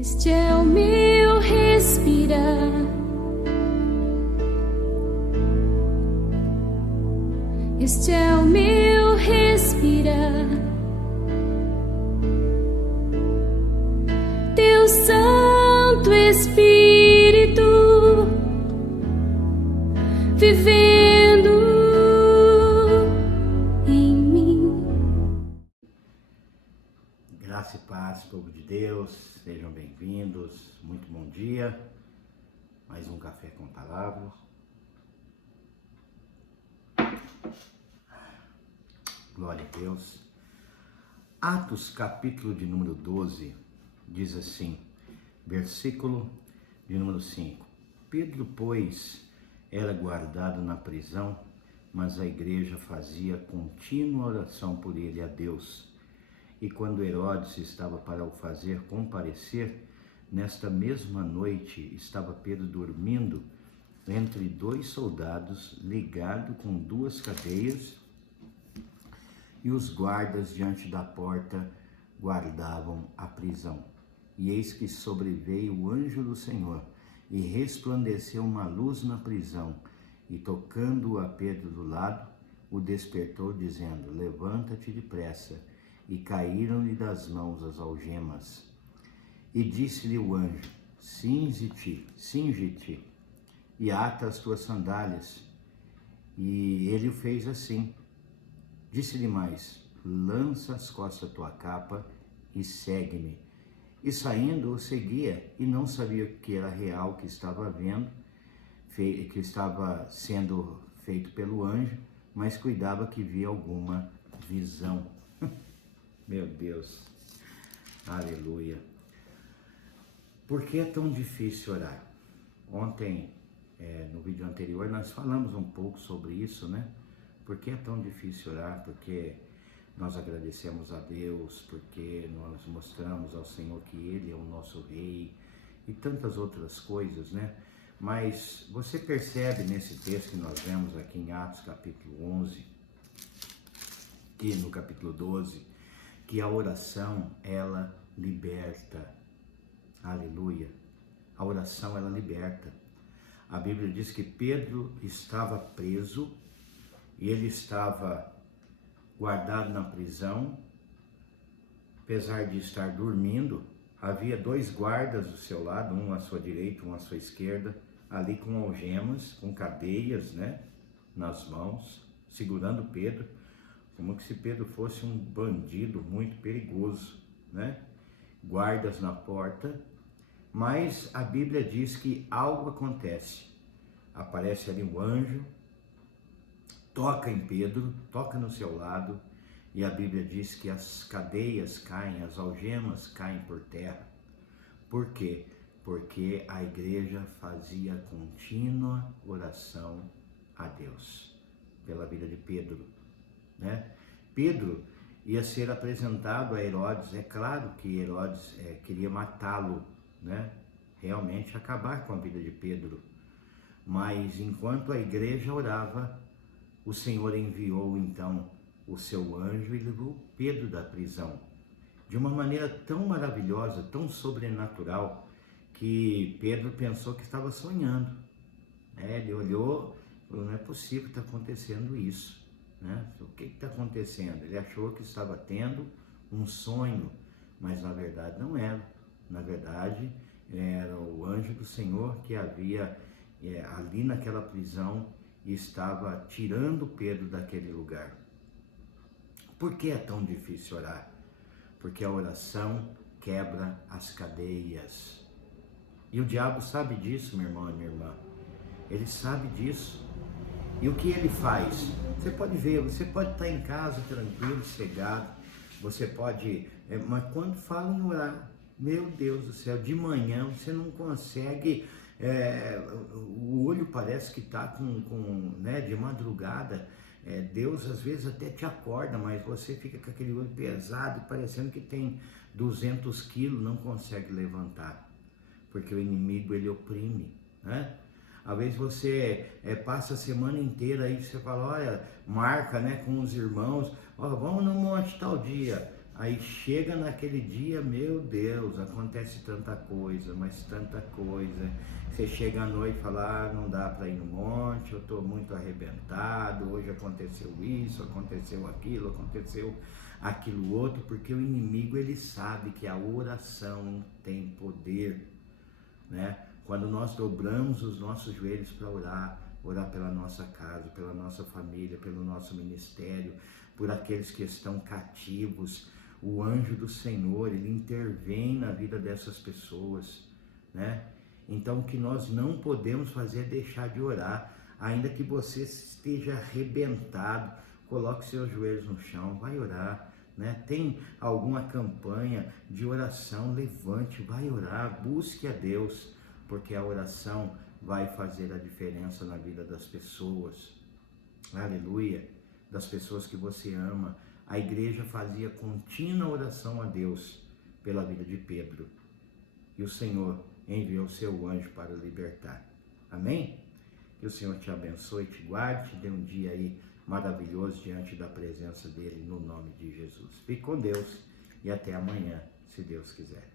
Este é o meu respirar, este é o meu respirar. Teu Santo Espírito vivendo em mim. Graça e paz, povo de Deus, sejam bem-vindos, muito bom dia, mais um Café com Palavra. Glória a Deus. Atos, capítulo de número 12, diz assim, versículo de número 5. Pedro, pois, era guardado na prisão, mas a igreja fazia contínua oração por ele a Deus. E quando Herodes estava para o fazer comparecer, nesta mesma noite estava Pedro dormindo entre dois soldados, ligado com duas cadeias, e os guardas diante da porta guardavam a prisão. E eis que sobreveio o anjo do Senhor, e resplandeceu uma luz na prisão, e tocando a Pedro do lado, o despertou, dizendo: levanta-te depressa. E caíram-lhe das mãos as algemas. E disse-lhe o anjo: cinge-te, e ata as tuas sandálias. E ele o fez assim. Disse-lhe mais: lança as costas a tua capa e segue-me. E saindo, o seguia, e não sabia que era real que estava vendo, que estava sendo feito pelo anjo, mas cuidava que via alguma visão. Meu Deus, aleluia. Por que é tão difícil orar? Ontem, no vídeo anterior, nós falamos um pouco sobre isso, né? Por que é tão difícil orar? Porque nós agradecemos a Deus, porque nós mostramos ao Senhor que Ele é o nosso Rei e tantas outras coisas, né? Mas você percebe nesse texto que nós vemos aqui em Atos capítulo 11 e no capítulo 12, que a oração, ela liberta. Aleluia. A oração, ela liberta. A Bíblia diz que Pedro estava preso e ele estava guardado na prisão. Apesar de estar dormindo, havia dois guardas do seu lado, um à sua direita, um à sua esquerda, ali com algemas, com cadeias, né, nas mãos, segurando Pedro, como que se Pedro fosse um bandido muito perigoso, né? Guardas na porta, mas a Bíblia diz que algo acontece. Aparece ali um anjo, toca em Pedro, toca no seu lado, e a Bíblia diz que as cadeias caem, as algemas caem por terra. Por quê? Porque a igreja fazia contínua oração a Deus, pela vida de Pedro, né? Pedro ia ser apresentado a Herodes. É claro que Herodes queria matá-lo, né? Realmente acabar com a vida de Pedro. Mas enquanto a igreja orava, o Senhor enviou então o seu anjo e levou Pedro da prisão. De uma maneira tão maravilhosa, tão sobrenatural, que Pedro pensou que estava sonhando. Ele olhou e falou: não é possível que está acontecendo isso. Né? O que está acontecendo? Ele achou que estava tendo um sonho, mas na verdade não era. Na verdade era o anjo do Senhor que havia ali naquela prisão e estava tirando Pedro daquele lugar. Por que é tão difícil orar? Porque a oração quebra as cadeias. E o diabo sabe disso, meu irmão e minha irmã. Ele sabe disso. E o que ele faz? Você pode ver, você pode estar em casa tranquilo, cegado, você pode, mas quando fala em orar, meu Deus do céu, de manhã você não consegue, o olho parece que está né, de madrugada, Deus às vezes até te acorda, mas você fica com aquele olho pesado, parecendo que tem 200 quilos, não consegue levantar, porque o inimigo ele oprime, né? Às vezes você passa a semana inteira aí, você fala, olha, marca, né, com os irmãos, ó, vamos no monte tal dia. Aí chega naquele dia, meu Deus, acontece tanta coisa, mas tanta coisa. Você chega à noite e fala, ah, não dá para ir no monte, eu estou muito arrebentado, hoje aconteceu isso, aconteceu aquilo outro, porque o inimigo ele sabe que a oração tem poder, né? Quando nós dobramos os nossos joelhos para orar pela nossa casa, pela nossa família, pelo nosso ministério, por aqueles que estão cativos, o anjo do Senhor, ele intervém na vida dessas pessoas, né? Então o que nós não podemos fazer é deixar de orar, ainda que você esteja arrebentado, coloque seus joelhos no chão, vai orar, né? Tem alguma campanha de oração, levante, vai orar, busque a Deus, porque a oração vai fazer a diferença na vida das pessoas, aleluia, das pessoas que você ama. A igreja fazia contínua oração a Deus pela vida de Pedro, e o Senhor enviou seu anjo para o libertar, amém? Que o Senhor te abençoe, te guarde, te dê um dia aí maravilhoso diante da presença dele, no nome de Jesus. Fique com Deus e até amanhã, se Deus quiser.